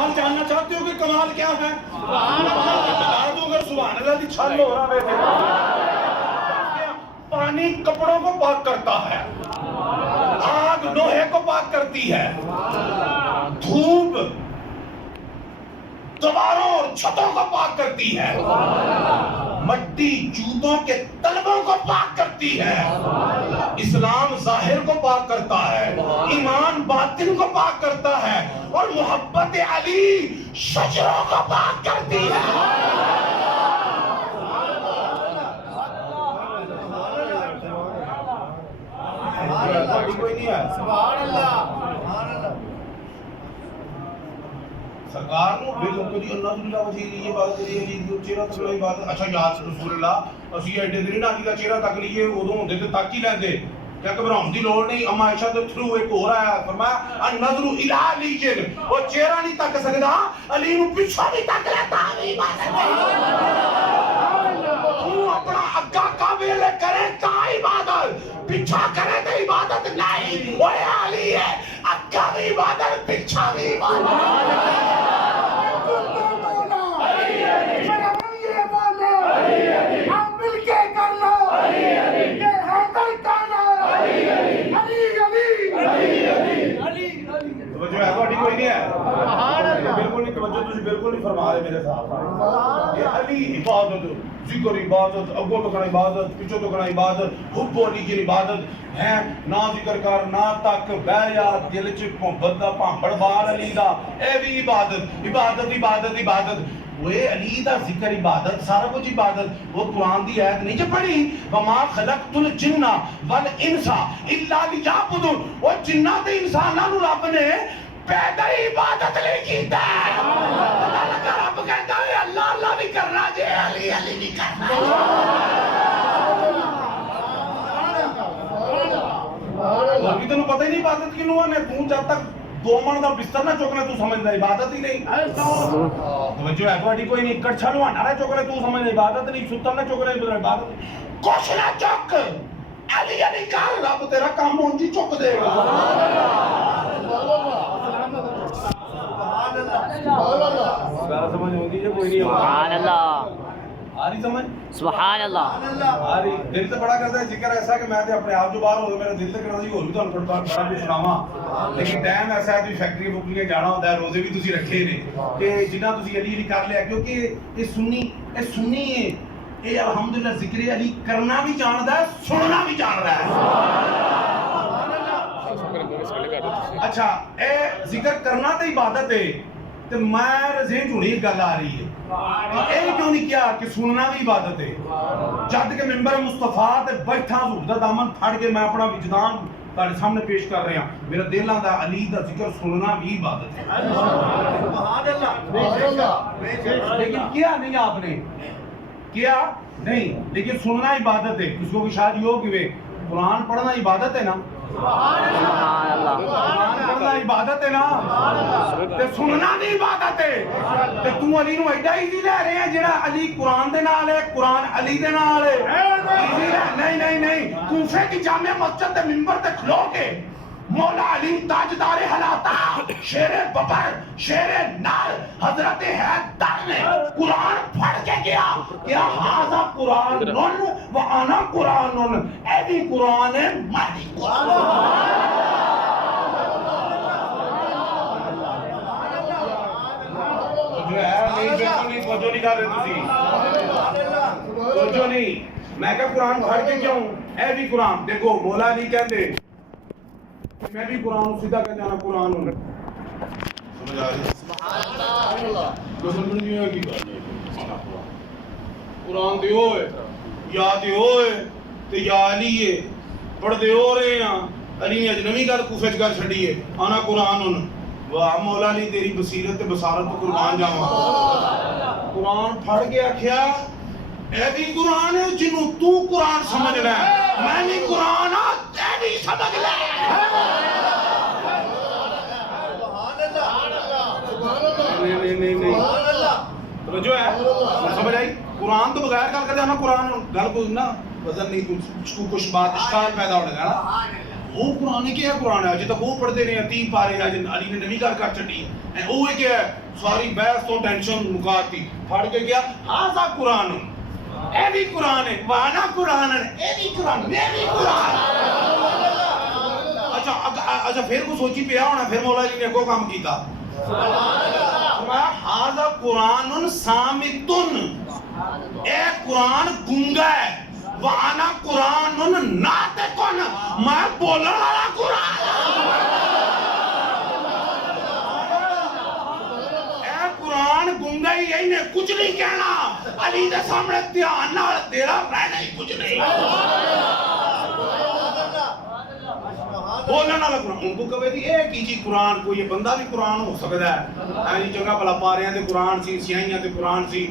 کمال جاننا چاہتے ہو کہ کمال کیا ہے؟ بتا دوں اگر سبحان اللہ دی چھل ہو رہا بیٹھے پانی کپڑوں کو پاک کرتا ہے، آگ لوہے کو پاک کرتی ہے، دھوپ دیواروں اور چھتوں کو پاک کرتی ہے، مٹی جوتوں کے تلبوں کو پاک کرتی ہے، اسلام ظاہر کو پاک کرتا ہے، ایمان باطن کو پاک کرتا ہے، اور محبت علی شجروں کو پاک کرتی ہے۔ سرکار نو بے لوکو دی اللہ تعالی وجہ یہ بات کری ہے جی چہرہ تک نہیں بات اچھا یاد رسول اللہ اسی ایڈے دن نہ دا چہرہ تک لیے اودوں ہوندے تے تک ہی لیندے کیا گھبراؤن دی لوڑ نہیں۔ اما عائشہ دے تھرو ایک ہو رہا ہے فرمایا النظر الی علی جن وہ چہرہ نہیں تک سکدا علی نو پیچھے بھی تک لیتا نہیں بات تو اپنا اگا کعبے لے کرے تا عبادت پیچھا کرے تے عبادت نہیں، وہ علی ہے اگا بھی عبادت پیچھا بھی عبادت۔ بالکل نہیں توجہ تجھے بالکل نہیں فرما رہے میرے ساتھ یہ علی عبادت ذکر عبادت اگو تو کرنا عبادت پیچھو تو کرنا عبادت حب و علی کی عبادت ہے نہ ذکر کر نہ تک بے یاد دل چ بندہ پامبڑ بار علی دا اے بھی عبادت عبادت عبادت عبادت وہ علی دا ذکر عبادت سارا کچھ عبادت وہ قرآن دی آیت نہیں جو پڑھی وما خلقت الجن والانس الا لیعبدون وہ جنات انساناں نو رب نے پیدا عبادت لے کیتا ہے پتہ لگا رب کہتا ہے اللہ اللہ بھی کرنا جے علی علی بھی کرنا ابھی تینوں پتہ ہی نہیں عبادت کی نوع نے تو جب تک دو من دا بستر نہ چکنے تو سمجھنا عبادت ہی نہیں توجہ ہے تھوڑی کوئی نہیں کڑچھا لوانا نہ چکنے تو سمجھنا عبادت نہیں ستر نہ چکنے عبادت نہیں کچھ نہ چک علی علی کار رب تیرا کام ہونجی چک دے گا سبحان اللہ آری سمجھ سبحان اللہ آری دل سے بڑا کرتا ہے ذکر ایسا کہ میں اپنے آپ جو باہر ہوتا میرا دل سے کرتا ہے اور بھی تو انپڑ بڑا بھی سناما لیکن ٹائم ایسا ہے تو فیکٹری بکنگیں جانا ہوتا ہے روزے بھی تسی رکھے نہیں کہ جنہ تسی علی علی کر لیا کیونکہ یہ سنی ہے یہ الحمدللہ ذکر علی کرنا بھی جانتا ہے سننا بھی جان رہا ہے اچھا اے ذکر کرنا تو عبادت ہے تو میں ذہن چونی گل آ رہی ہے اے کیوں نہیں کیا کہ سننا بھی عبادت ہے جد کے ممبر مصطفیٰ تے بیٹھا حضور دا دامن پھڑ کے میں اپنا وجدان تہاڈے سامنے پیش کر رہا ہوں میرا دل آندا علی دا ذکر سننا بھی عبادت ہے سبحان اللہ لیکن کیا نہیں آپ نے کیا نہیں لیکن سننا عبادت ہے اس کو کہ شاید یہ ہو کہ قرآن پڑھنا عبادت ہے نا قرآن پڑھنا عبادت ہے نا تے سننا بھی عبادت ہے تے تو علی نو ایڈا ایزی لے رہے ہیں جڑا علی قرآن دے نال ہے قرآن علی دے نال ہے نہیں کوفے کی جامع مسجد تے منبر تے کھلو کے مولا علی تاجدار حلاتا شیر ببر شیر نار حضرت حیدر نے قرآن پڑھ کے گیا کہ ہاذا قرآن و انا قرآن اے بھی قرآن ہے میں بھی قرآن توجہ نہیں کر رہے تسی توجہ نہیں میں کہا قرآن پڑھ کے کیوں اے بھی قرآن دیکھو مولا علی کہتے میں بھی قرآن سیدھا کہتے ہیں قرآن سمجھ آ رہی سبحان اللہ قسم نہیں ہے کی قرآن دے ہوئے یا دے ہوئے تے یا علی ہے پڑھ دے ہو رہے ہیں علی اجنبی گل کوفے کر چھڑی ہے انا قرآن واہ مولا علی تیری بصیرت تے بصارت تو قربان جاواں قرآن پڑھ کے آکھیا اے بھی قرآن ہے جنوں تو قرآن سمجھ لے میں بھی قرآن آ تے بھی سمجھ لے نہیں توجہ ہے سمجھ آئی قرآن تو بغیر گل کرتے ہیں قرآن گل کو نا وزن نہیں کچھ بات اشکال پیدا ہو گا نا وہ قرآن ہے کیا قرآن ہے؟ اجے تک وہ پڑھتے رہے ہیں 3 پارے اج علی نے نویں گل کر چڑی ہے وہ ہے کیا ہے ساری بحث تو ٹینشن مکاتی پھڑ کے گیا ہاذا قرآن اے بھی قرآن ہے وانا قرآن ہے اے بھی قرآن میں بھی قرآن اچھا پھر کو سوچی پیا ہونا پھر مولا علی نے کو کام کیتا فرمایا ہاذا قرآن صامتن اے قرآن گونگا ہے وانا قرآن ناطقن میں بولن والا قرآن اے قرآن گونگا ہی ہے انہیں کچھ نہیں کہنا علی دے سامنے دھیان نال تیرا رہنا ہی کچھ نہیں بولنے والا قرآن ان کو کہے تھی ایک ہی چیز قرآن کو یہ بندہ بھی قرآن ہو سکتا ہے جگہ بلا پا رہے ہیں تے قرآن سی سیاہیاں تے قرآن سی